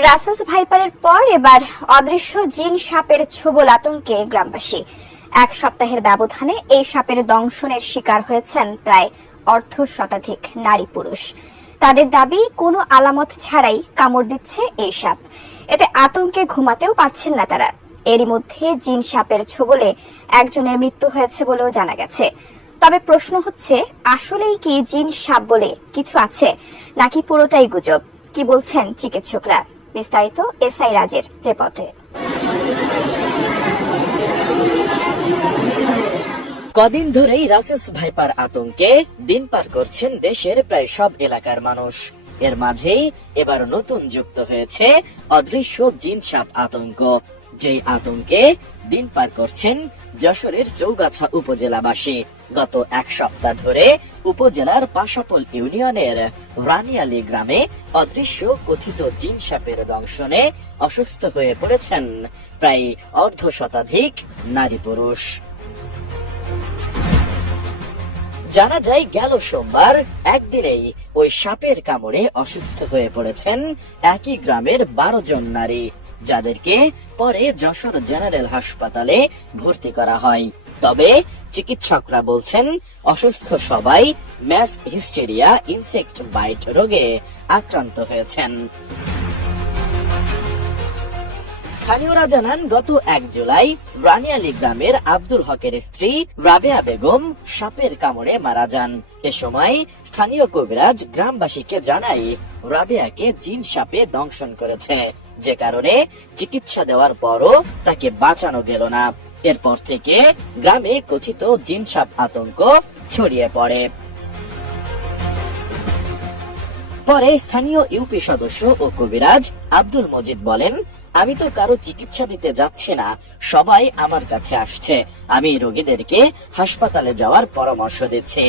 রাসেলস ভাইপারের পর এবার অদৃশ্য জিন সাপের ছোবল আতঙ্কে গ্রামবাসী। এক সপ্তাহের ব্যবধানে এই সাপের দংশনের শিকার হয়েছেন প্রায় অর্ধশতাধিক নারী পুরুষ। তাদের দাবি, কোনো আলামত ছাড়াই কামড় দিচ্ছে এই সাপ। এতে আতঙ্কে ঘুমাতেও পারছেন না তারা। এরই মধ্যে জিন সাপের ছোবলে একজনের মৃত্যু হয়েছে বলেও জানা গেছে। তবে প্রশ্ন হচ্ছে, আসলেই কি জিন সাপ বলে কিছু আছে, নাকি পুরোটাই গুজব? কি বলছেন চিকিৎসকরা? বিস্তারিত এসআই রাজের রিপোর্টে। কদিন ধরেই রাসেলস ভাইপার আতঙ্কে দিন পার করছেন দেশের প্রায় সব এলাকার মানুষ। এর মাঝেই এবার নতুন যুক্ত হয়েছে অদৃশ্য জিন সাপ আতঙ্ক, যেই আতঙ্কে দিন পার করছেন যশোরের চৌগাছা উপজেলাবাসী। গত এক সপ্তাহ ধরে উপজেলার পাশাপল ইউনিয়নের রানিয়ালী গ্রামে অদৃশ্য কথিত জিন সাপের দংশনে অসুস্থ হয়ে পড়েছেন প্রায় অর্ধশতাধিক নারী পুরুষ। জানা যায়, গেল সোমবার একদিনেই ওই সাপের কামড়ে অসুস্থ হয়ে পড়েছেন একই গ্রামের 12 জন নারী, যাদেরকে পরে যশোর জেনারেল হাসপাতালে ভর্তি করা হয়। তবে চিকিৎসকরা বলছেন, অসুস্থ সবাই ম্যাস হিস্টেরিয়া ইনসেক্ট বাইট রোগে আক্রান্ত হয়েছেন। স্থানীয়রা জানান, গত 1 জুলাই রানিয়ালী গ্রামের আব্দুল হকের স্ত্রী রাবেয়া বেগম সাপের কামড়ে মারা যান। এ সময় স্থানীয় কবিরাজ গ্রামবাসীকে জানায়, রাবেয়াকে জিন সাপে দংশন করেছে, যে কারণে চিকিৎসা দেওয়ার পরও তাকে বাঁচানো গেল না। এরপর থেকে গ্রামে কথিত জিন সাপ আতঙ্ক ছড়িয়ে পড়ে। পরে স্থানীয় ইউপি সদস্য ও কবিরাজ আব্দুল মজিদ বলেন, আমি তো কারো চিকিৎসা দিতে যাচ্ছি না, সবাই আমার কাছে আসছে, আমি রোগীদেরকে হাসপাতালে যাওয়ার পরামর্শ দিচ্ছি।